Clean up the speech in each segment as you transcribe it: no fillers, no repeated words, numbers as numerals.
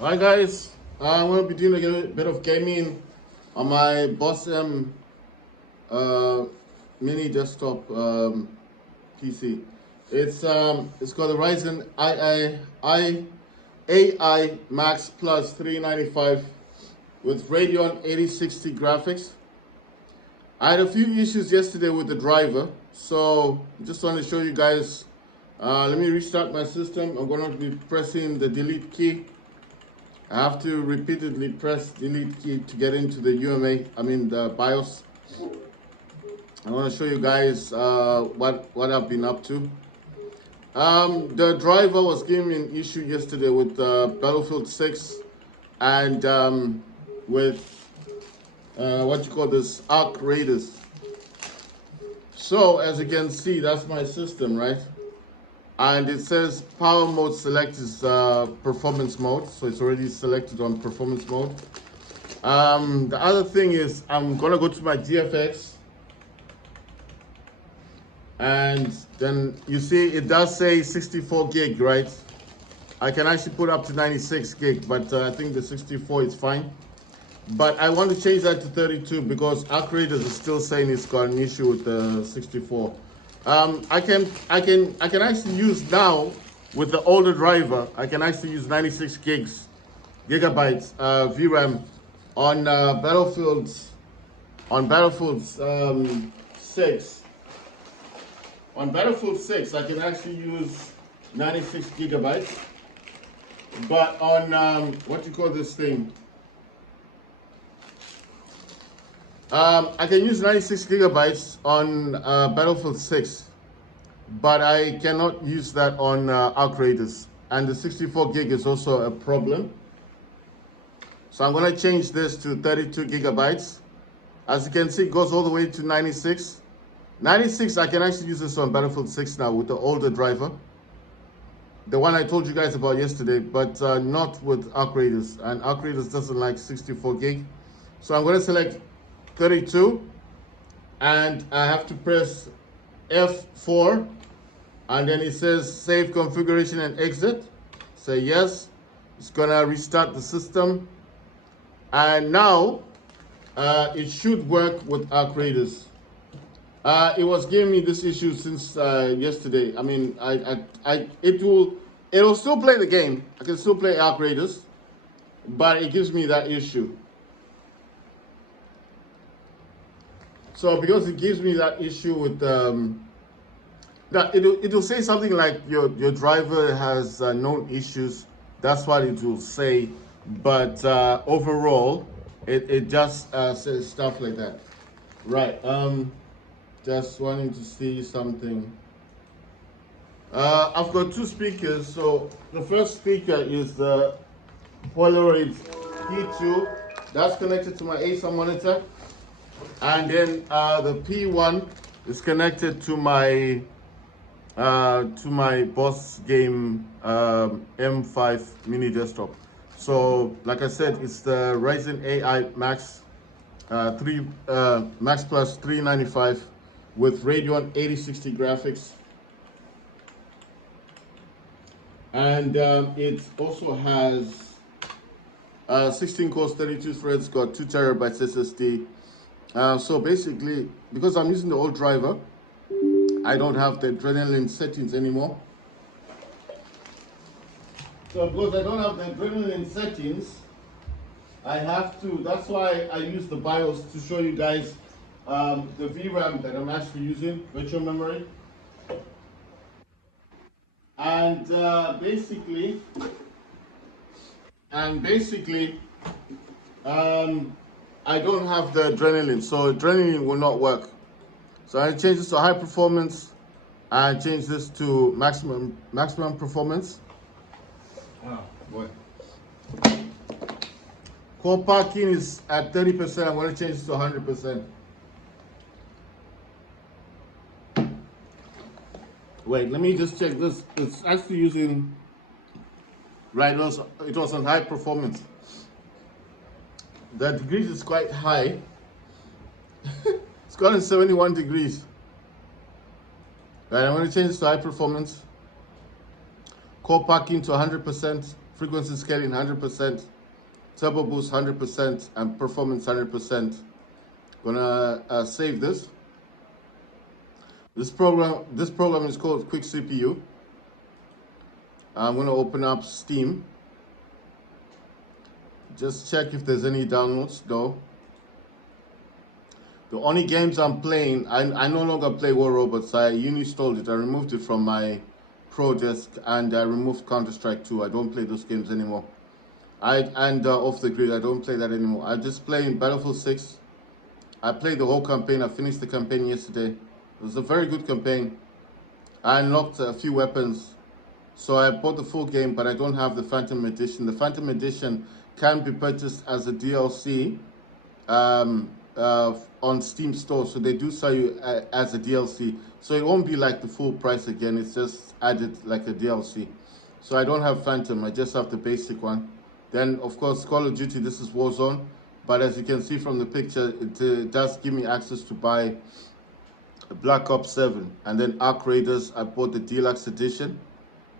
Hi guys, I'm going to be doing a bit of gaming on my Boss M uh, mini desktop PC. It's called the Ryzen AI Max Plus 395 with Radeon 8060 graphics. I had a few issues yesterday with the driver, so just want to show you guys. Let me restart my system. I'm going to be pressing the delete key. I have to repeatedly press delete key to get into the the BIOS. I want to show you guys what I've been up to. The driver was giving me an issue yesterday with Battlefield 6 and with what you call this Arc Raiders. So as you can see, that's my system, right? And it says power mode select is performance mode, so it's already selected on performance mode. The other thing is I'm gonna go to my GFX, and then you see it does say 64 gig, right? I can actually put up to 96 gig, but I think the 64 is fine. But I want to change that to 32 because Arc Raiders is still saying it's got an issue with the 64. I can actually use now with the older driver. I can actually use 96 gigabytes VRAM on Battlefield 6. On Battlefield 6, I can actually use 96 gigabytes. But on what you call this thing? I can use 96 gigabytes on Battlefield 6, but I cannot use that on Arc Raiders. And the 64 gig is also a problem. So I'm going to change this to 32 gigabytes. As you can see, it goes all the way to 96. 96, I can actually use this on Battlefield 6 now with the older driver. The one I told you guys about yesterday, but not with Arc Raiders. And Arc Raiders doesn't like 64 gig. So I'm going to select 32, and I have to press F4, and then it says save configuration and exit. Say yes. It's gonna restart the system, and now it should work with Arc Raiders. It was giving me this issue since yesterday. I mean, it'll still play the game. I can still play Arc Raiders, but it gives me that issue. So because it gives me that issue with that it'll say something like your driver has known issues. That's what it will say. But overall, it just says stuff like that. Right. Just wanting to see something. I've got two speakers. So the first speaker is the Polaroid P2. That's connected to my Acer monitor. And then the P1 is connected to my Boss Game M5 mini desktop. So, like I said, it's the Ryzen AI Max Max Plus 395 with Radeon 8060 graphics, and it also has 16 cores, 32 threads, got 2 terabytes SSD. So basically, because I'm using the old driver, I don't have the adrenaline settings anymore. So because I don't have the adrenaline settings, I have to, that's why I use the BIOS to show you guys the VRAM that I'm actually using, virtual memory. And basically, I don't have the adrenaline, so adrenaline will not work. So I change this to high performance. I change this to maximum performance. Oh boy. Core parking is at 30%. I'm going to change this to 100%. Wait, let me just check this. It's actually using, right, it was on high performance. The degrees is quite high. It's got in 71 degrees. Right, I'm going to change this to high performance. Core parking to 100%, frequency scaling 100%, turbo boost 100%, and performance 100%. Gonna save this. This program is called Quick CPU. I'm gonna open up Steam. Just check if there's any downloads. No. The only games I'm playing, I no longer play War Robots. I uninstalled it. I removed it from my Pro Desk, and I removed Counter-Strike 2. I don't play those games anymore. Off the grid, I don't play that anymore. I just play in Battlefield 6. I played the whole campaign. I finished the campaign yesterday. It was a very good campaign. I unlocked a few weapons. So I bought the full game, but I don't have the Phantom Edition. The Phantom Edition can be purchased as a DLC on Steam Store. So they do sell you as a DLC. So it won't be like the full price again. It's just added like a DLC. So I don't have Phantom. I just have the basic one. Then, of course, Call of Duty, this is Warzone. But as you can see from the picture, it does give me access to buy Black Ops 7. And then Arc Raiders, I bought the Deluxe Edition.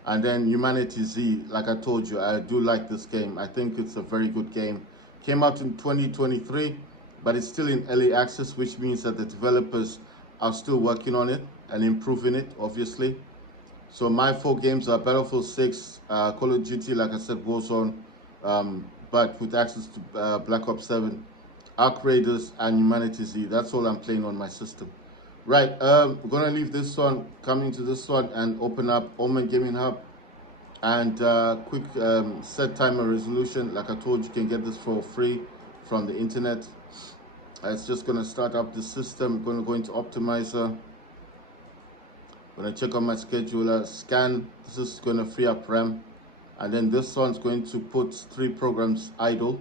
And then Humanity Z, like I told you, I do like this game. I think it's a very good game. Came out in 2023, but it's still in early access, which means that the developers are still working on it and improving it, obviously. So my 4 games are Battlefield 6, Call of Duty, like I said, Warzone, but with access to Black Ops 7, Arc Raiders, and Humanity Z. That's all I'm playing on my system. Right, we're gonna leave this one, coming to this one, and open up Omen Gaming Hub. And quick set timer resolution. Like I told you, you can get this for free from the internet. It's just gonna start up the system. Gonna go into optimizer. Gonna check on my scheduler, scan. This is gonna free up RAM. And then this one's going to put 3 programs idle.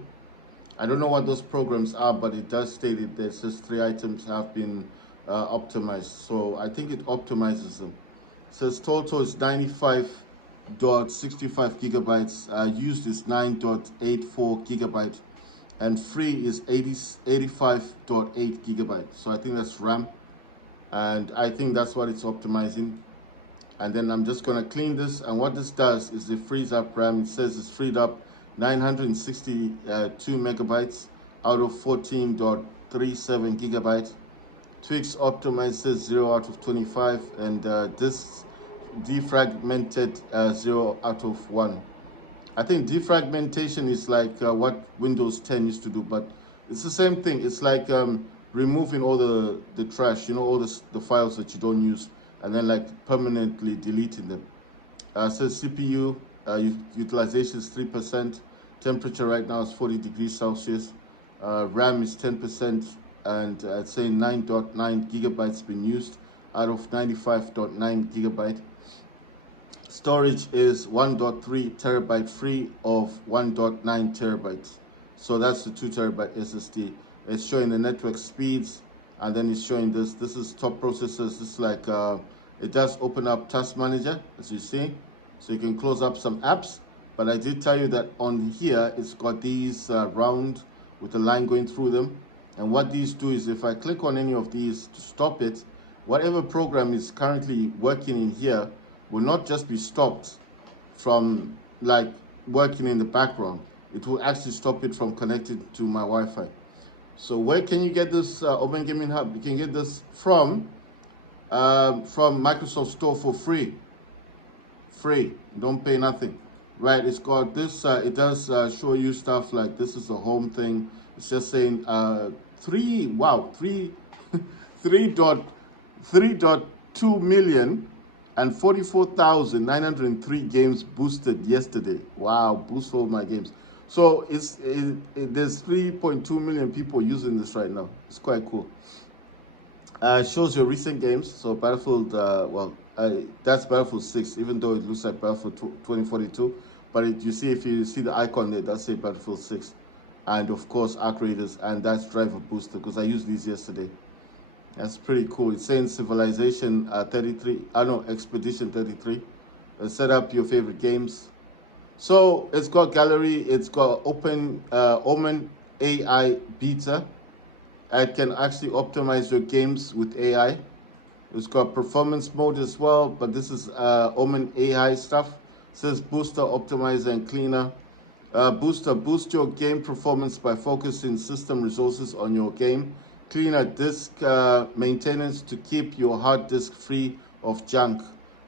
I don't know what those programs are, but it does state it there. It says 3 items have been optimized. So I think it optimizes them. It says total is 95.65 gigabytes. Used is 9.84 gigabytes. And free is 85.8 gigabytes. So I think that's RAM. And I think that's what it's optimizing. And then I'm just going to clean this. And what this does is it frees up RAM. It says it's freed up 962 megabytes out of 14.37 gigabytes. Twix optimizes 0 out of 25. And this defragmented 0 out of 1. I think defragmentation is like what Windows 10 used to do, but it's the same thing. It's like removing all the trash, you know, all the files that you don't use, and then like permanently deleting them. Says CPU utilization is 3%. Temperature right now is 40 degrees Celsius. RAM is 10%, and I'd say 9.9 gigabytes been used out of 95.9 gigabyte. Storage is 1.3 terabyte free of 1.9 terabytes. So that's the 2 terabyte SSD. It's showing the network speeds, and then it's showing this. This is top processors. This is like, it does open up Task Manager, as you see. So you can close up some apps. But I did tell you that on here, it's got these round with a line going through them. And what these do is if I click on any of these to stop it, whatever program is currently working in here will not just be stopped from like working in the background. It will actually stop it from connecting to my Wi-Fi. So where can you get this Open Gaming Hub? You can get this from Microsoft Store for free. Free, don't pay nothing. Right, it's got this, it does show you stuff like this is a home thing. It's just saying 3.2 million and 44,903 games boosted yesterday. Wow, boost all my games. So there's 3.2 million people using this right now. It's quite cool. Shows your recent games. So Battlefield, that's Battlefield 6, even though it looks like Battlefield 2042. But you see, if you see the icon there, that's say Battlefield 6. And of course, Arc Raiders, and that's Driver Booster, because I used these yesterday. That's pretty cool. It's saying Civilization 33, Expedition 33. Set up your favorite games. So it's got gallery, it's got Omen AI Beta. It can actually optimize your games with AI. It's got performance mode as well, but this is Omen AI stuff. says booster, optimizer, and cleaner. Booster, boost your game performance by focusing system resources on your game. Cleaner, disk maintenance to keep your hard disk free of junk.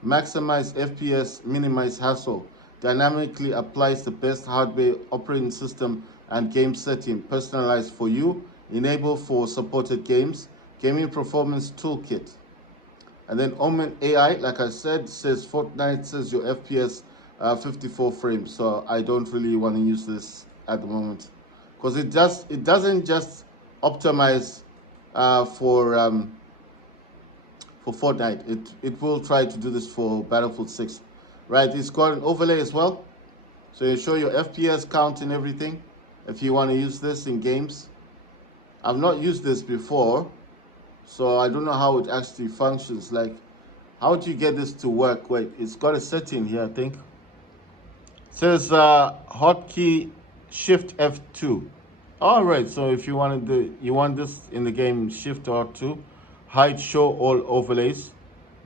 Maximize FPS, minimize hassle. Dynamically applies the best hardware, operating system, and game setting, personalized for you. Enable for supported games. Gaming performance toolkit. And then Omen AI, like I said, says Fortnite says your FPS 54 frames. So I don't really want to use this at the moment because it doesn't just optimize for Fortnite. It will try to do this for Battlefield 6, right? It's got an overlay as well, so you show your FPS count and everything. If you want to use this in games, I've not used this before, so I don't know how it actually functions. Like, how do you get this to work? Wait, it's got a setting here, I think. It says hotkey Shift F2. All right, so if you want this in the game, Shift R2, hide show all overlays,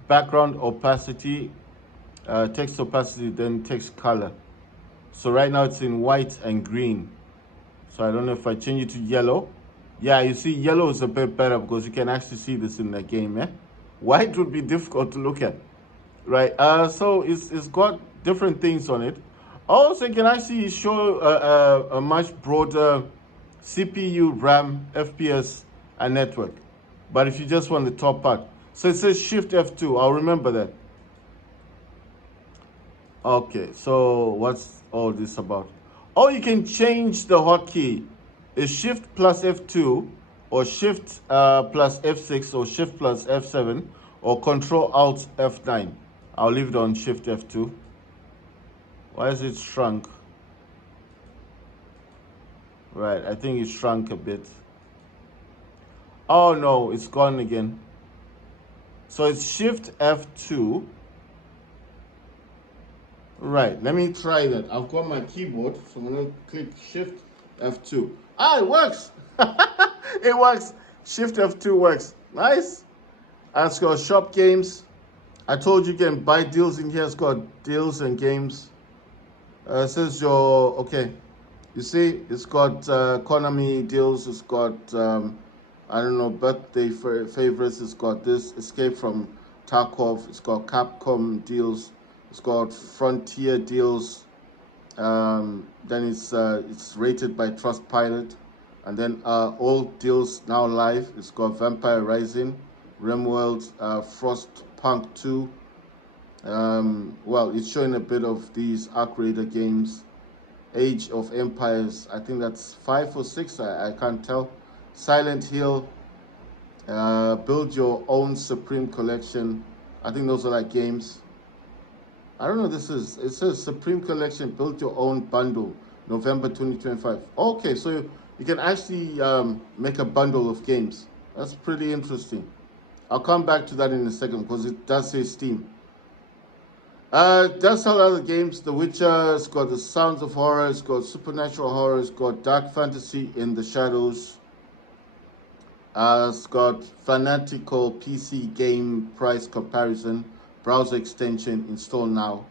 background opacity, text opacity, then text color. So right now it's in white and green. So I don't know if I change it to yellow. Yeah, you see, yellow is a bit better because you can actually see this in the game. Eh? White would be difficult to look at, right? So it's got different things on it. Also, you can actually show a much broader CPU, RAM, FPS, and network. But if you just want the top part, so it says Shift F2. I'll remember that. Okay, so what's all this about? Oh, you can change the hotkey. It's Shift plus F2, or Shift plus F6, or Shift plus F7, or Control Alt F9. I'll leave it on Shift F2. Why is it shrunk? Right, I think it shrunk a bit. Oh no, it's gone again. So it's Shift F2. Right, let me try that. I've got my keyboard, so I'm gonna click Shift F2. Ah, it works! It works! Shift F2 works. Nice. It's got shop games. I told you can buy deals in here. It's got deals and games. It says your, okay. You see, it's got Konami deals. It's got, I don't know, birthday favorites. It's got this, Escape from Tarkov. It's got Capcom deals. It's got Frontier deals. Then it's rated by Trustpilot. And then all deals now live. It's got Vampire Rising, RimWorld, Frostpunk 2. Well, it's showing a bit of these Arc Raider games. Age of Empires, I think that's 5 or 6, I can't tell. Silent Hill, Build Your Own Supreme Collection. I think those are like games. I don't know, it says Supreme Collection, Build Your Own Bundle, November 2025. Okay, so you can actually make a bundle of games. That's pretty interesting. I'll come back to that in a second because it does say Steam. That's all other games. The Witcher, it's got the Sounds of Horror, it's got Supernatural Horror, it's got Dark Fantasy in the Shadows. It's got Fanatical PC game price comparison, browser extension, install now.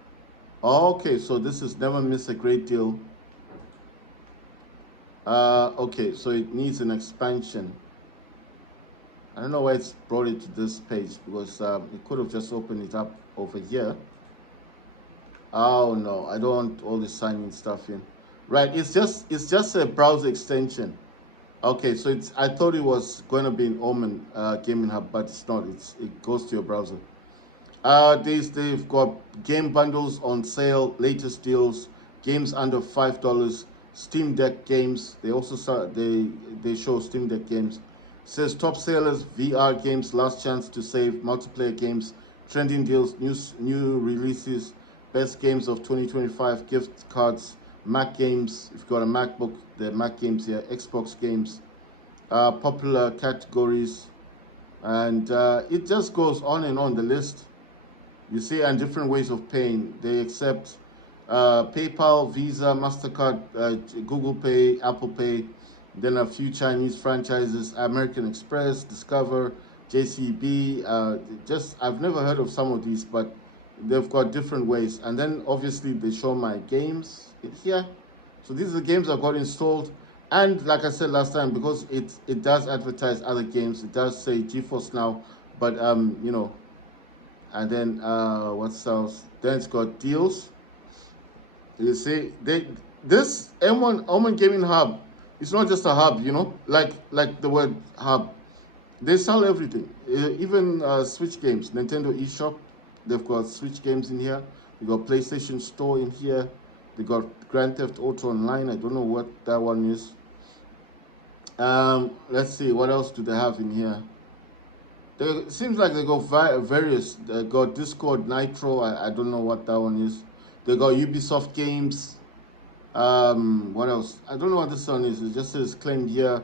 Okay, so this is Never Miss a Great Deal. Okay, so it needs an expansion. I don't know why it's brought it to this page because it could have just opened it up over here. Oh no, I don't want all this signing stuff in. Right, it's just a browser extension. Okay, so I thought it was going to be an Omen gaming hub, but it's not. It goes to your browser. They've got game bundles on sale, latest deals, games under $5, Steam Deck games. They also they show Steam Deck games. It says top sellers, VR games, last chance to save, multiplayer games, trending deals, new releases, best games of 2025, gift cards, Mac games. If you've got a MacBook, the Mac games here, Xbox games, popular categories, and it just goes on and on the list. You see, and different ways of paying. They accept PayPal, Visa, MasterCard, Google Pay, Apple Pay, then a few Chinese franchises, American Express, Discover, JCB. I've never heard of some of these, but they've got different ways. And then obviously they show my games here. So these are the games I've got installed. And like I said last time, because it does advertise other games, it does say GeForce Now, but you know, and then what else? Then it's got deals. You see, this M1 Gaming Hub, it's not just a hub, you know, like the word hub. They sell everything, even Switch games. Nintendo eShop, they've got Switch games in here. They got PlayStation Store in here. They got Grand Theft Auto Online. I don't know what that one is. Let's see, what else do they have in here? It seems like they got various. They got Discord Nitro. I don't know what that one is. They got Ubisoft games. What else? I don't know what this one is. It just says claim here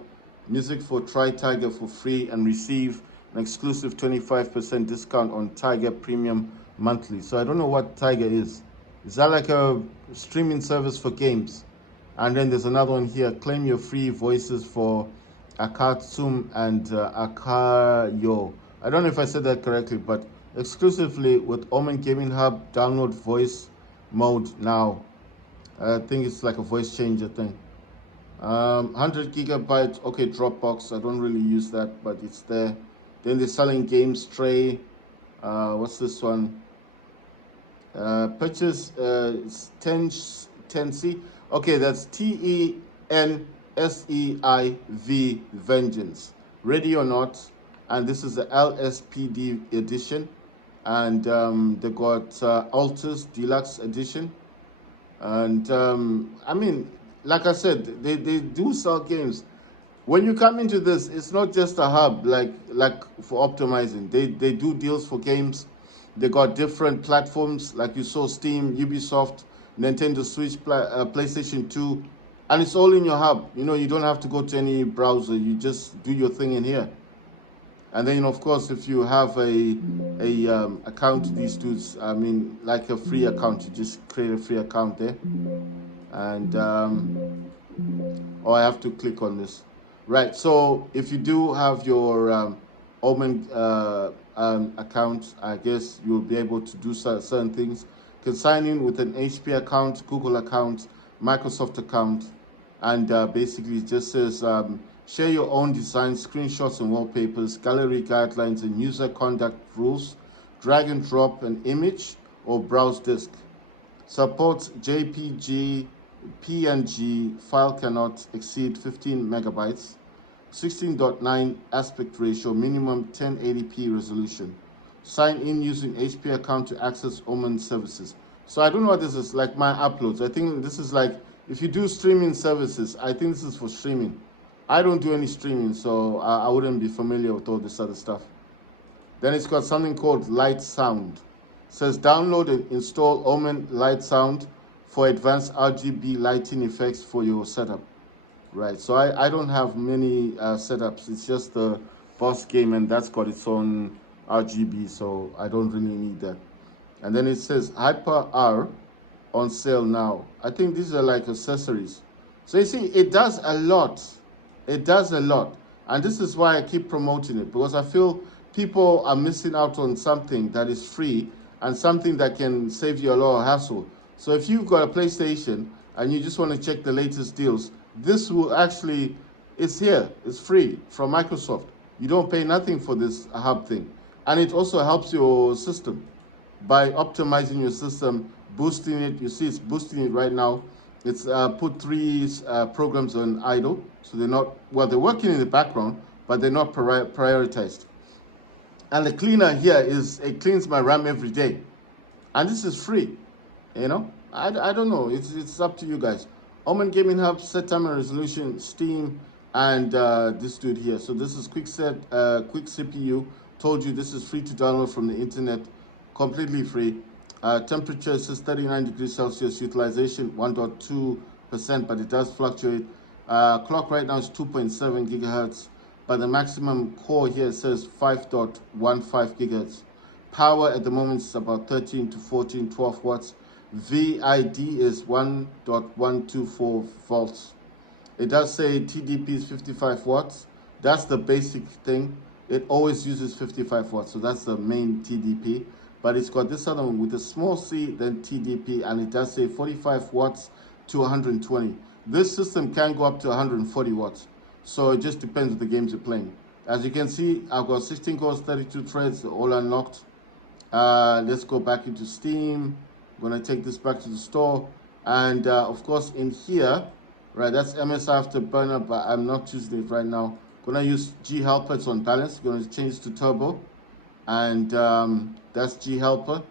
music for Try Tiger for free and receive an exclusive 25% discount on Tiger Premium monthly. So I don't know what Tiger is. Is that like a streaming service for games? And then there's another one here. Claim your free voices for Akatsum and Akayo. I don't know if I said that correctly, but exclusively with Omen Gaming Hub, download voice mode now. I think it's like a voice changer thing. 100 gigabytes. Okay, Dropbox. I don't really use that, but it's there. Then they're selling games tray. What's this one? Purchase it's 10C. Okay, that's TENSEIV Vengeance. Ready or not? And this is the LSPD edition. And they got Alters Deluxe edition. And I mean, like I said, they do sell games. When you come into this, it's not just a hub like for optimizing. They do deals for games. They got different platforms like you saw: Steam, Ubisoft, Nintendo Switch, PlayStation 2, and it's all in your hub. You know, you don't have to go to any browser. You just do your thing in here. And then, of course, if you have a account, these dudes, I mean, like a free account, you just create a free account there. And oh, I have to click on this. Right, so if you do have your Omen account, I guess you'll be able to do certain things. You can sign in with an HP account, Google account, Microsoft account, and basically it just says share your own designs, screenshots and wallpapers, gallery guidelines and user conduct rules, drag and drop an image or browse disk. Supports JPG, PNG, file cannot exceed 15 megabytes, 16:9 aspect ratio, minimum 1080p resolution. Sign in using HP account to access Omen services. So I don't know what this is, like my uploads. I think this is like, if you do streaming services, I think this is for streaming. I don't do any streaming, so I wouldn't be familiar with all this other stuff. Then it's got something called Light Sound. It says download and install Omen Light Sound for advanced RGB lighting effects for your setup. Right, so I don't have many setups. It's just the boss game, and that's got its own RGB, so I don't really need that. And then it says Hyper R on sale now. I think these are like accessories. So you see, it does a lot. It does a lot. And this is why I keep promoting it, because I feel people are missing out on something that is free and something that can save you a lot of hassle. So if you've got a PlayStation and you just want to check the latest deals, this will actually, it's here, it's free from Microsoft. You don't pay nothing for this hub thing. And it also helps your system by optimizing your system, boosting it. You see it's boosting it right now. It's put 3 programs on idle, so they're not, well, they're working in the background, but they're not prioritized. And the cleaner here is, it cleans my RAM every day. And this is free, you know? I don't know, it's up to you guys. Omen Gaming Hub, set time and resolution, Steam, and this dude here. So this is quick CPU. Told you this is free to download from the internet, completely free. Temperature says 39 degrees Celsius, utilization 1.2%, but it does fluctuate. Clock right now is 2.7 gigahertz, but the maximum core here says 5.15 gigahertz. Power at the moment is about 13 to 14, 12 watts. VID is 1.124 volts. It does say TDP is 55 watts. That's the basic thing. It always uses 55 watts, so that's the main TDP. but it's got this other one with a small c, then TDP, and it does say 45 watts to 120. This system can go up to 140 watts, so it just depends on the games you're playing. As you can see, I've got 16 cores, 32 threads, all unlocked. Let's go back into Steam. I'm gonna take this back to the store, and of course in here, right, that's MS Afterburner, but I'm not using it right now. Gonna use G Helper. It's on balance. Gonna change to turbo, and that's G Helper.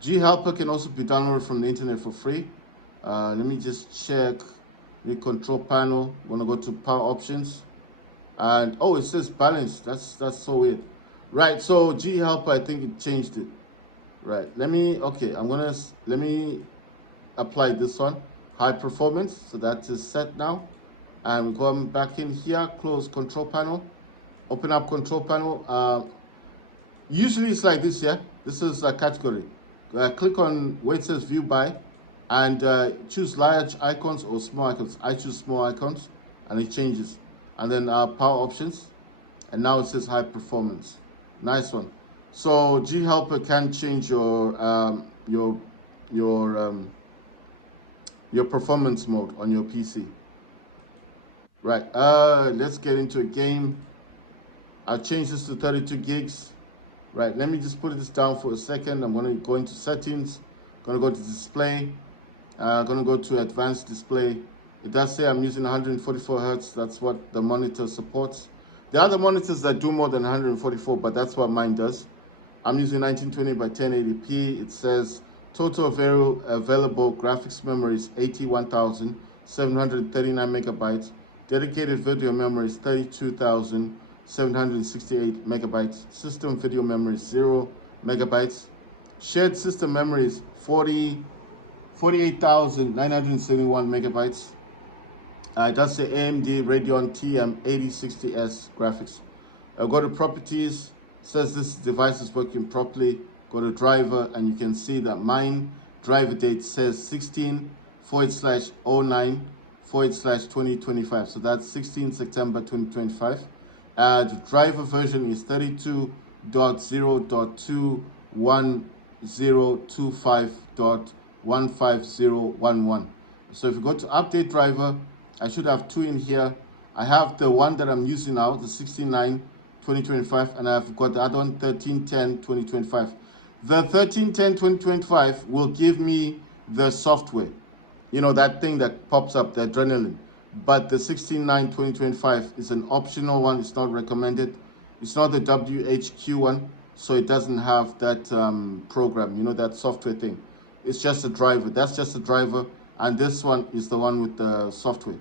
G Helper can also be downloaded from the internet for free. Let me just check the control panel. I'm gonna go to power options, and oh, it says balance. That's so weird. Right, so G Helper, I think it changed it. Right, let me apply this one, high performance. So that is set now. And we're going back in here, close control panel, open up control panel. Usually it's like this, yeah? This is a category. Click on where it says view by, and choose large icons or small icons. I choose small icons, and it changes. And then power options, and now it says high performance. Nice one. So G Helper can change your performance mode on your PC. Right. Let's get into a game. I'll change this to 32 gigs. Right. Let me just put this down for a second. I'm going to go into settings. Going to go to display. Going to go to advanced display. It does say I'm using 144 Hertz. That's what the monitor supports. There are other monitors that do more than 144, but that's what mine does. I'm using 1920 by 1080p. It says total available graphics memory is 81,739 megabytes. Dedicated video memory is 32,768 megabytes. System video memory is 0 megabytes. Shared system memory is 48,971 megabytes. It does say AMD Radeon TM8060S graphics. Go to properties. Says this device is working properly. Go to driver, and you can see that mine driver date says 16/09/2025. So that's 16 September 2025. The driver version is 32.0.21025.15011. So if you go to update driver, I should have two in here. I have the one that I'm using now, the 16/9/2025, and I've got the other one, 13/10/2025. The 13/10/2025 will give me the software, you know, that thing that pops up, the adrenaline. But the 16/9/2025 is an optional one. It's not recommended. It's not the WHQ one, so it doesn't have that program, you know, that software thing. It's just a driver. That's just a driver, and this one is the one with the software.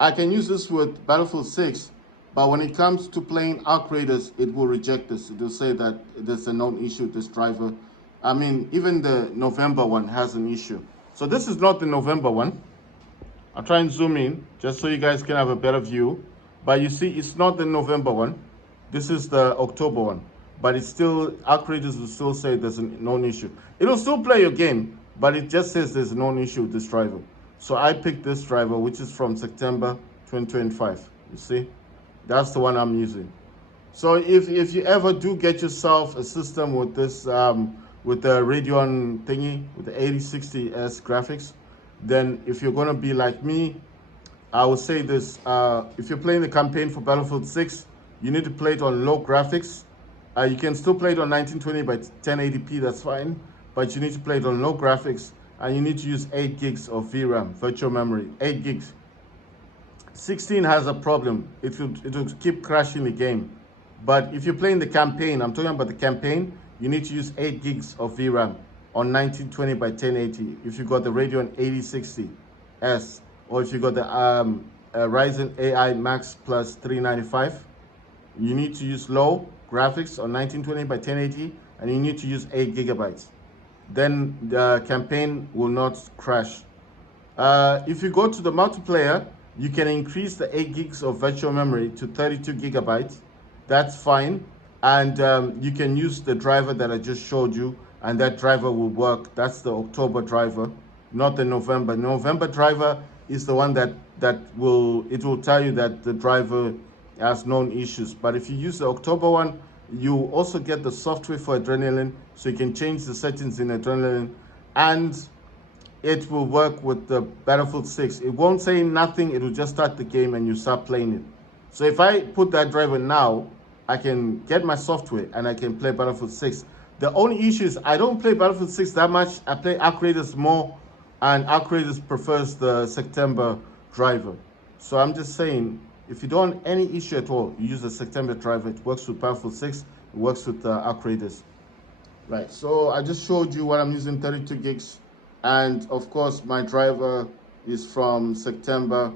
I can use this with Battlefield 6, but when it comes to playing Arc Raiders, it will reject this. It will say that there's a known issue with this driver. I mean, even the November one has an issue. So this is not the November one. I'll try and zoom in just so you guys can have a better view. But you see, it's not the November one. This is the October one. But it's still, Arc Raiders will still say there's a known issue. It'll still play your game, but it just says there's a known issue with this driver. So I picked this driver, which is from September 2025. You see? That's the one I'm using. So if you ever do get yourself a system with this, with the Radeon thingy, with the 8060S graphics, then if you're gonna be like me, I would say this, if you're playing the campaign for Battlefield 6, you need to play it on low graphics. You can still play it on 1920 by 1080p, that's fine, but you need to play it on low graphics, and you need to use 8 gigs of VRAM, virtual memory, 8 gigs. 16 has a problem. It will keep crashing the game. But if you're playing the campaign, I'm talking about the campaign, you need to use 8 gigs of VRAM on 1920 by 1080. If you got the Radeon 8060S, or if you got the Ryzen AI Max Plus 395, you need to use low graphics on 1920 by 1080, and you need to use 8 gigabytes. Then the campaign will not crash. If you go to the multiplayer, you can increase the 8 gigs of virtual memory to 32 gigabytes. That's fine. And you can use the driver that I just showed you, and that driver will work. That's the October driver, not the November. November driver is the one that will tell you that the driver has known issues. But if you use the October one, You also get the software for Adrenaline, so you can change the settings in Adrenaline, and it will work with the Battlefield 6. It won't say nothing, it will just start the game and you start playing it. So if I put that driver now, I can get my software and I can play Battlefield 6. The only issue is I don't play Battlefield 6 that much. I play Arc Raiders more, and Arc Raiders prefers the September driver. So I'm just saying, if you don't have any issue at all, you use the September driver. It works with Battlefield 6, it works with Arc Raiders. Right, so I just showed you what I'm using, 32 gigs. And of course, my driver is from September.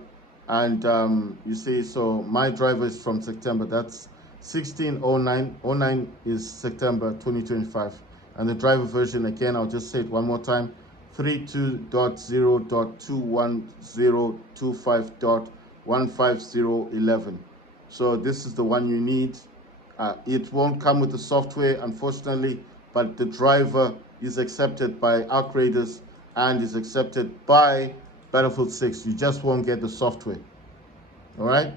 And you see, so my driver is from September. That's 1609. 09 is September 2025. And the driver version, again, I'll just say it one more time, 32.0.21025.15011. So this is the one you need. It won't come with the software, unfortunately, but the driver is accepted by Arc Raiders and is accepted by Battlefield 6. You just won't get the software. All right?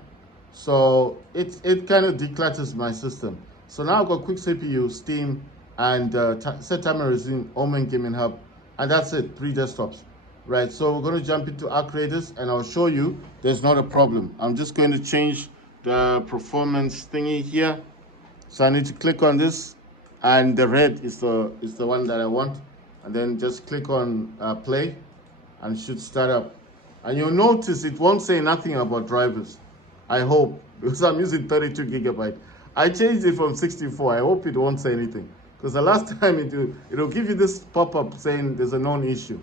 So it kind of declutters my system. So now I've got quick CPU, Steam, and set timer resume, Omen Gaming Hub, and that's it, 3 desktops. Right, so we're going to jump into Arc Raiders, and I'll show you there's not a problem. I'm just going to change the performance thingy here. So I need to click on this, and the red is the one that I want, and then just click on play, and it should start up. And you'll notice it won't say nothing about drivers. I hope, because I'm using 32 gigabyte. I changed it from 64. I hope it won't say anything, because the last time it'll give you this pop-up saying there's a known issue.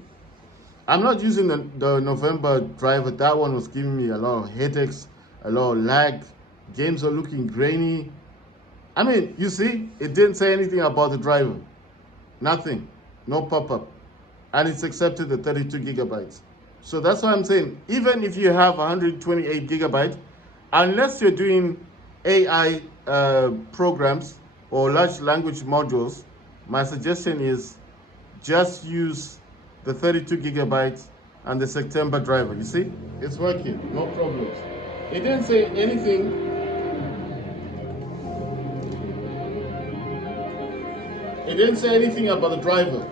I'm not using the November driver. That one was giving me a lot of headaches, a lot of lag. Games are looking grainy. I mean, you see, it didn't say anything about the driver. Nothing, no pop-up. And it's accepted the 32 gigabytes. So that's why I'm saying, even if you have 128 gigabyte, unless you're doing AI programs or large language modules, my suggestion is just use the 32 gigabytes and the September driver. You see, it's working, no problems. It didn't say anything. It didn't say anything about the driver.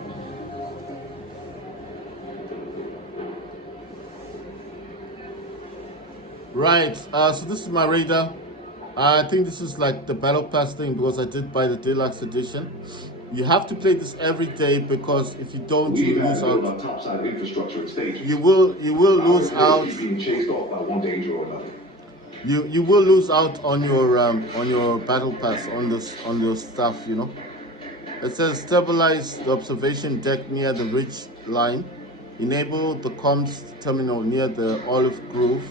Right, so this is my radar. I think this is like the Battle Pass thing because I did buy the deluxe edition. You have to play this every day because if you don't, you lose out. Topside infrastructure at stage. You will lose out. Being chased off by one danger or another. You will lose out on your Battle Pass on your stuff. You know, it says stabilize the observation deck near the ridge line, enable the comms terminal near the olive grove.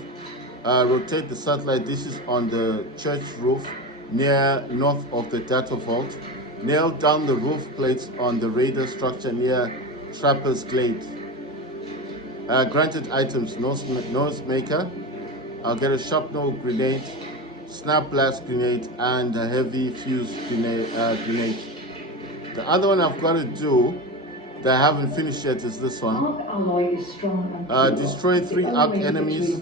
Rotate the satellite dishes on the church roof north of the data vault. Nail down the roof plates on the radar structure near Trapper's Glade. Granted items, nose maker. I'll get a shrapnel grenade, snap blast grenade, and a heavy fuse grenade. The other one I've got to do that I haven't finished yet is this one. Destroy 3 arc enemies,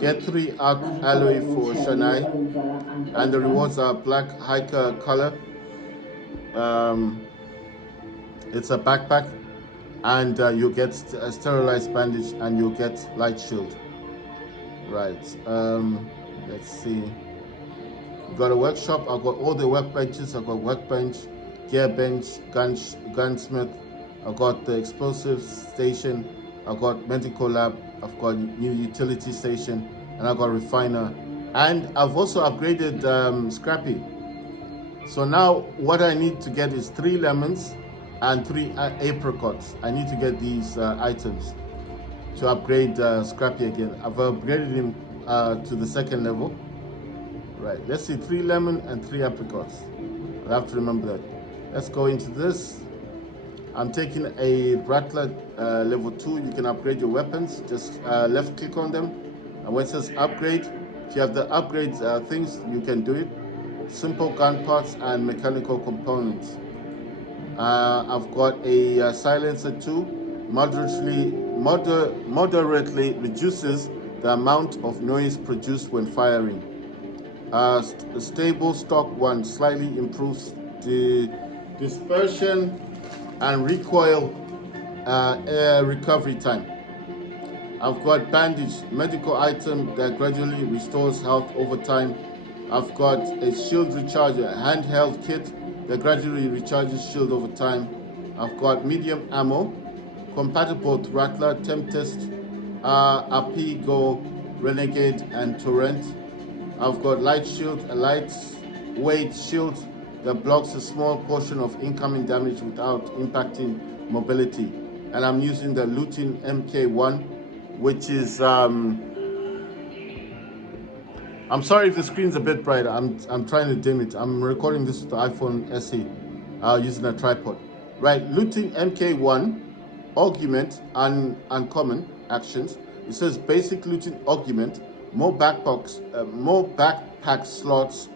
get 3 arc alloy for Shanai, and the rewards are black hiker color. It's a backpack, and you'll get a sterilized bandage, and you'll get light shield. Right, let's see. We've got a workshop. I've got all the workbenches. I've got workbench, gear bench, gunsmith. I've got the explosives station, I've got medical lab, I've got new utility station, and I've got refiner. And I've also upgraded Scrappy. So now what I need to get is 3 lemons and 3 apricots. I need to get these items to upgrade Scrappy again. I've upgraded him to the 2nd level. Right, let's see, 3 lemon and 3 apricots. I'll have to remember that. Let's go into this. I'm taking a Rattler level 2. You can upgrade your weapons. Just left click on them. And when it says upgrade, if you have the upgrade things, you can do it. Simple gun parts and mechanical components. I've got a silencer 2. Moderately reduces the amount of noise produced when firing. Stable stock one slightly improves the dispersion and recoil air recovery time. I've got bandage, medical item that gradually restores health over time. I've got a shield recharger, handheld kit that gradually recharges shield over time. I've got medium ammo, compatible with Rattler, Tempest, Apigo, Renegade, and Torrent. I've got light shield, a lightweight shield that blocks a small portion of incoming damage without impacting mobility. And I'm using the Lutin MK1, which is I'm sorry if the screen's a bit bright. I'm trying to dim it. I'm recording this with the iPhone SE using a tripod. Right, Looting MK1 augment and uncommon actions. It says basic looting augment, more backpack slots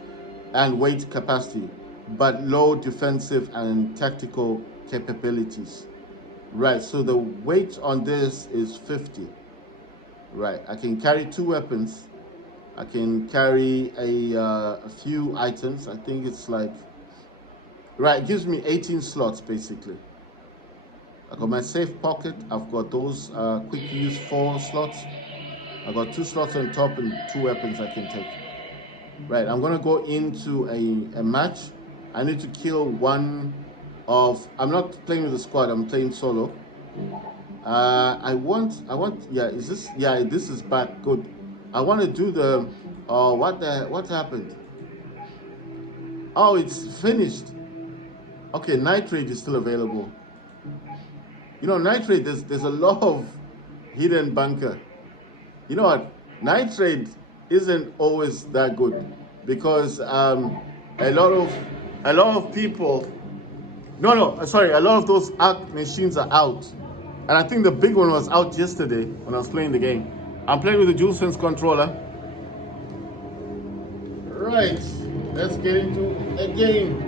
and weight capacity, but low defensive and tactical capabilities. Right, so the weight on this is 50. Right, I can carry 2 weapons. I can carry a few items. I think it's like, right, it gives me 18 slots basically. I got my safe pocket. I've got those quick use 4 slots. I got 2 slots on top and 2 weapons I can take. Right, I'm gonna go into a match. I need to kill one of, I'm not playing with the squad, I'm playing solo. I want, yeah, this is back, good. I want to do the, what happened? Oh, it's finished. Okay, nitrate is still available. You know, nitrate, there's a lot of hidden bunker. You know what? Nitrate isn't always that good because a lot of people, a lot of those arc machines are out. And I think the big one was out yesterday when I was playing the game. I'm playing with the DualSense controller. Right, let's get into a game.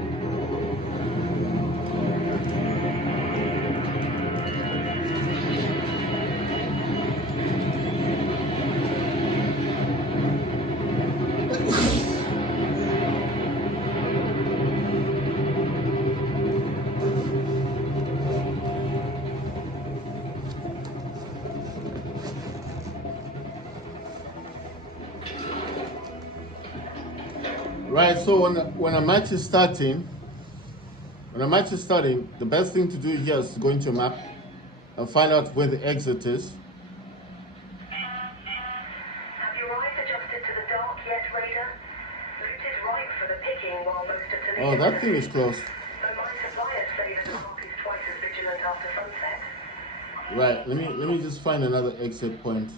Right, so when a match is starting, the best thing to do here is to go into your map and find out where the exit is. Have your eyes adjusted to the dark yet, Raider? Loot is ripe for the picking while most of the Oh, that thing is close. But my suppliers say the park is twice as vigilant after sunset. Right, let me just find another exit point.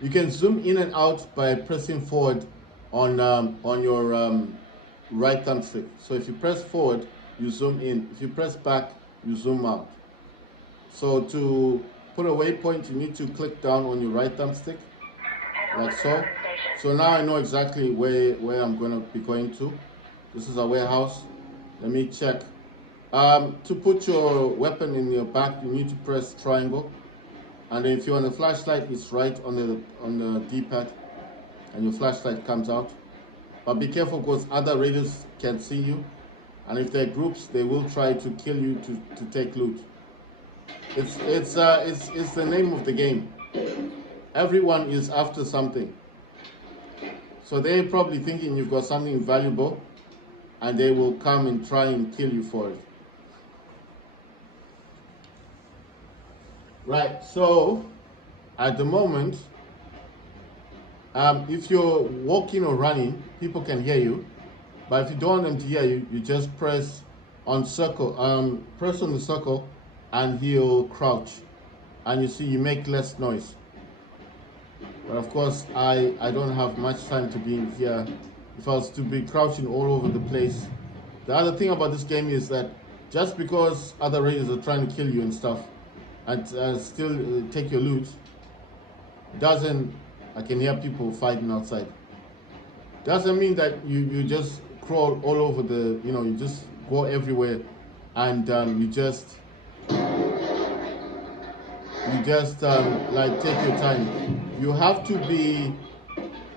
You can zoom in and out by pressing forward on your right thumbstick. So if you press forward, you zoom in. If you press back, you zoom out. So to put a waypoint, you need to click down on your right thumbstick, like so. So now I know exactly where I'm going to be going to. This is a warehouse. Let me check. To put your weapon in your back, you need to press triangle. And if you're on a flashlight, it's right on the D-pad, and your flashlight comes out. But be careful because other raiders can see you, and if they're groups, they will try to kill you to take loot. It's the name of the game. Everyone is after something, so they're probably thinking you've got something valuable, and they will come and try and kill you for it. Right, so at the moment, if you're walking or running, people can hear you. But if you don't want them to hear you, you just press on circle, press on the circle, and he'll crouch. And you see, you make less noise. But of course, I don't have much time to be in here. If I was to be crouching all over the place. The other thing about this game is that just because other raiders are trying to kill you and stuff, and still take your loot, doesn't, I can hear people fighting outside. Doesn't mean that you just crawl all over the, you just go everywhere and you just like take your time. You have to be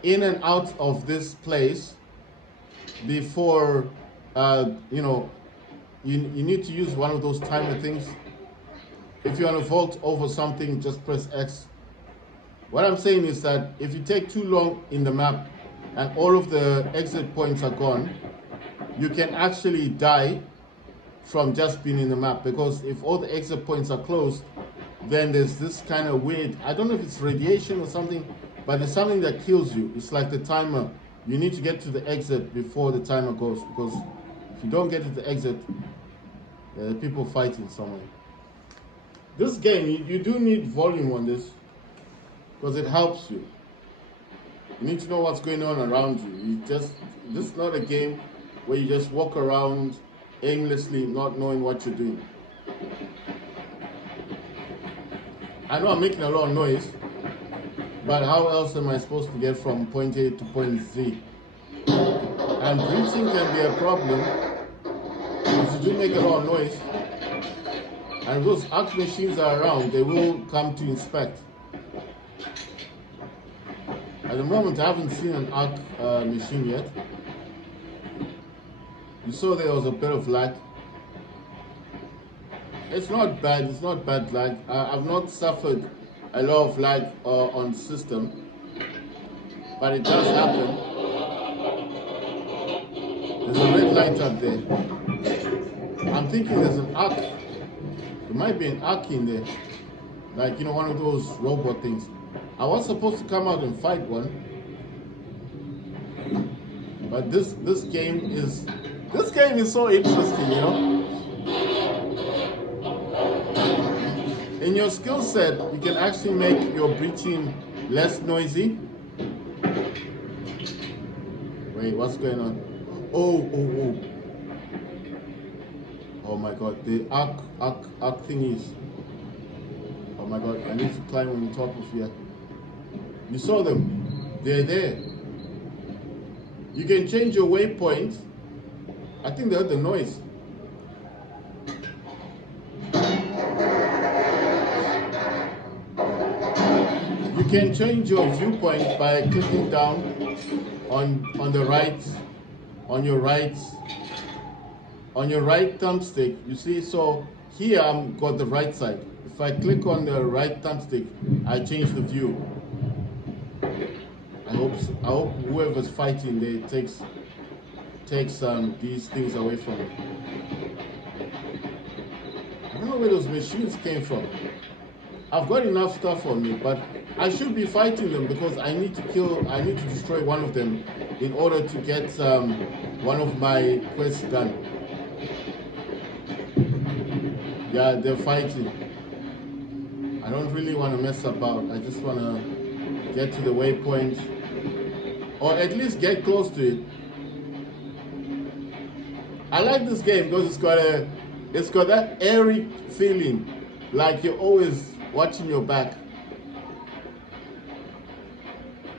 in and out of this place before, you know, you need to use one of those timer things. If you want to vault over something, just press X. What I'm saying is that if you take too long in the map and all of the exit points are gone, you can actually die from just being in the map, because if all the exit points are closed, then there's this kind of weird, I don't know if it's radiation or something, but there's something that kills you. It's like the timer. You need to get to the exit before the timer goes, because if you don't get to the exit, there are people fighting somewhere. This game, you do need volume on this, because it helps you. You need to know what's going on around you. This is not a game where you just walk around aimlessly, not knowing what you're doing. I know I'm making a lot of noise, but how else am I supposed to get from point A to point Z? And breathing can be a problem, because you do make a lot of noise. And if those arc machines are around, they will come to inspect. At the moment, I haven't seen an arc machine yet. You saw there was a bit of lag. It's not bad, it's not bad lag. I've not suffered a lot of lag on the system, but it does happen. There's a red light up there. I'm thinking there's an arc. There might be an arc in there. Like, you know, one of those robot things. I was supposed to come out and fight one. But this game is so interesting, you know? In your skill set, you can actually make your breaching less noisy. Wait, what's going on? Oh. Oh my god, the arc thingies. Oh my god, I need to climb on top of here. You saw them. They're there. You can change your waypoint. I think they heard the noise. You can change your viewpoint by clicking down on the right, on your right thumbstick. You see, so here I've got the right side. If I click on the right thumbstick, I change the view. I hope whoever's fighting there takes these things away from me. I don't know where those machines came from. I've got enough stuff on me, but I should be fighting them, because I need to destroy one of them in order to get one of my quests done. Yeah, they're fighting. I don't really want to mess about. I just want to get to the waypoint, or at least get close to it. I like this game because it's got that airy feeling, like you're always watching your back.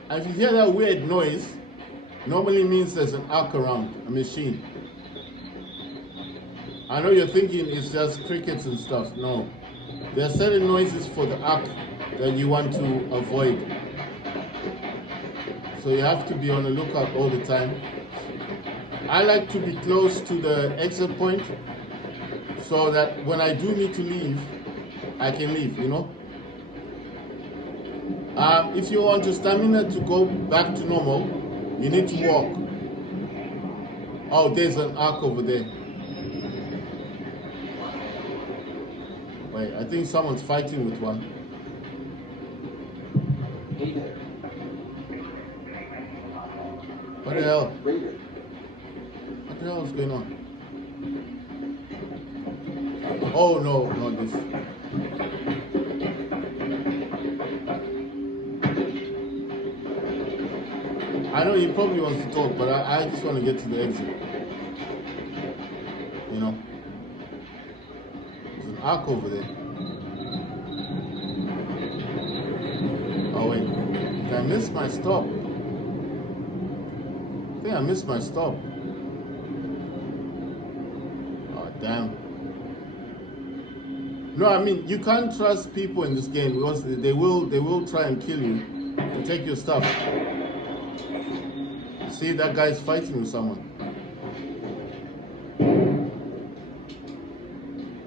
And if you hear that weird noise, normally means there's an arc around, a machine. I know you're thinking it's just crickets and stuff. No. There are certain noises for the arc that you want to avoid. So you have to be on the lookout all the time. I like to be close to the exit point, so that when I do need to leave, I can leave, you know. If you want your stamina to go back to normal, you need to walk. Oh, there's an arc over there. Wait, I think someone's fighting with one. Hey there. What the hell? Radeon. What the hell is going on? Oh no, not this. I know he probably wants to talk, but I just want to get to the exit. You know? There's an arc over there. Oh wait, did I miss my stop? I think I missed my stop. Oh damn. No, I mean, you can't trust people in this game, because they will try and kill you to take your stuff. See, that guy's fighting with someone.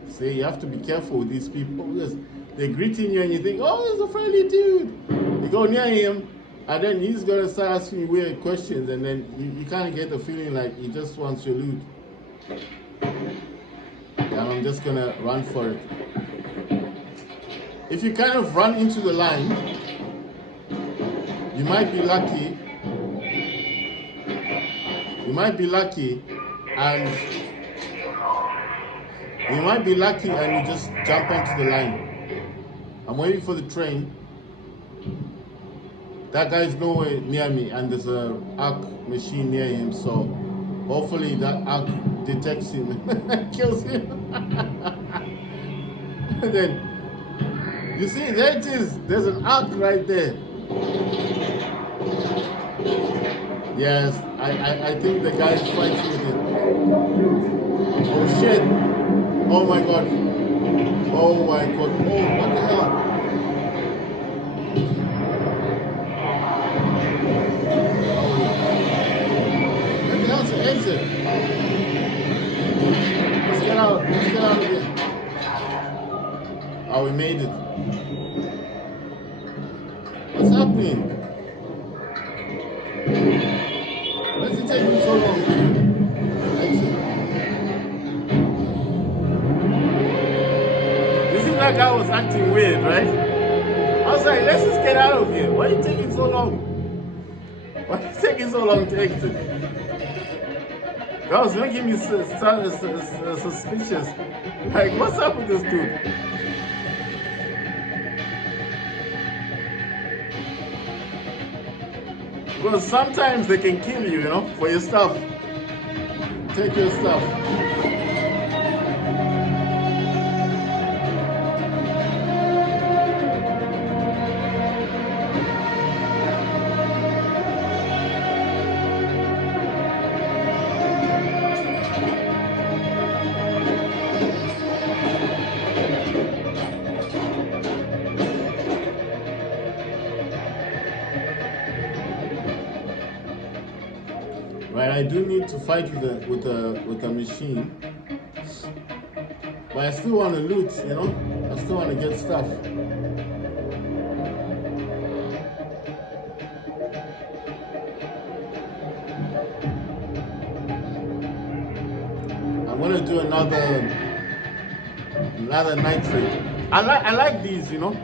See, you have to be careful with these people because they're greeting you and you think, oh, it's a friendly dude. You go near him and then he's going to start asking you weird questions, and then you kind of get the feeling like he just wants your loot. And I'm just going to run for it. If you kind of run into the line, you might be lucky. You might be lucky and you just jump onto the line. I'm waiting for the train. That guy is nowhere near me and there's a arc machine near him, so hopefully that arc detects him and kills him. And then, you see, there it is. There's an arc right there. Yes, I think the guy is fighting with it. Oh shit. Oh my god. Oh my god. Oh, what the hell? Where the hell's the exit? Let's get out. Let's get out of here. Oh, we made it. What's happening? Why is it taking so long? Exit. You see, that guy was acting weird, right? I was like, let's just get out of here. Why are you taking so long? Why are you taking so long to exit? That was making me suspicious. Like, what's up with this dude? Because sometimes they can kill you, you know, for your stuff. Take your stuff. Right, I do need to fight with the machine, but I still want to loot, you know. I still want to get stuff. I'm gonna do another night trade. I like these, you know.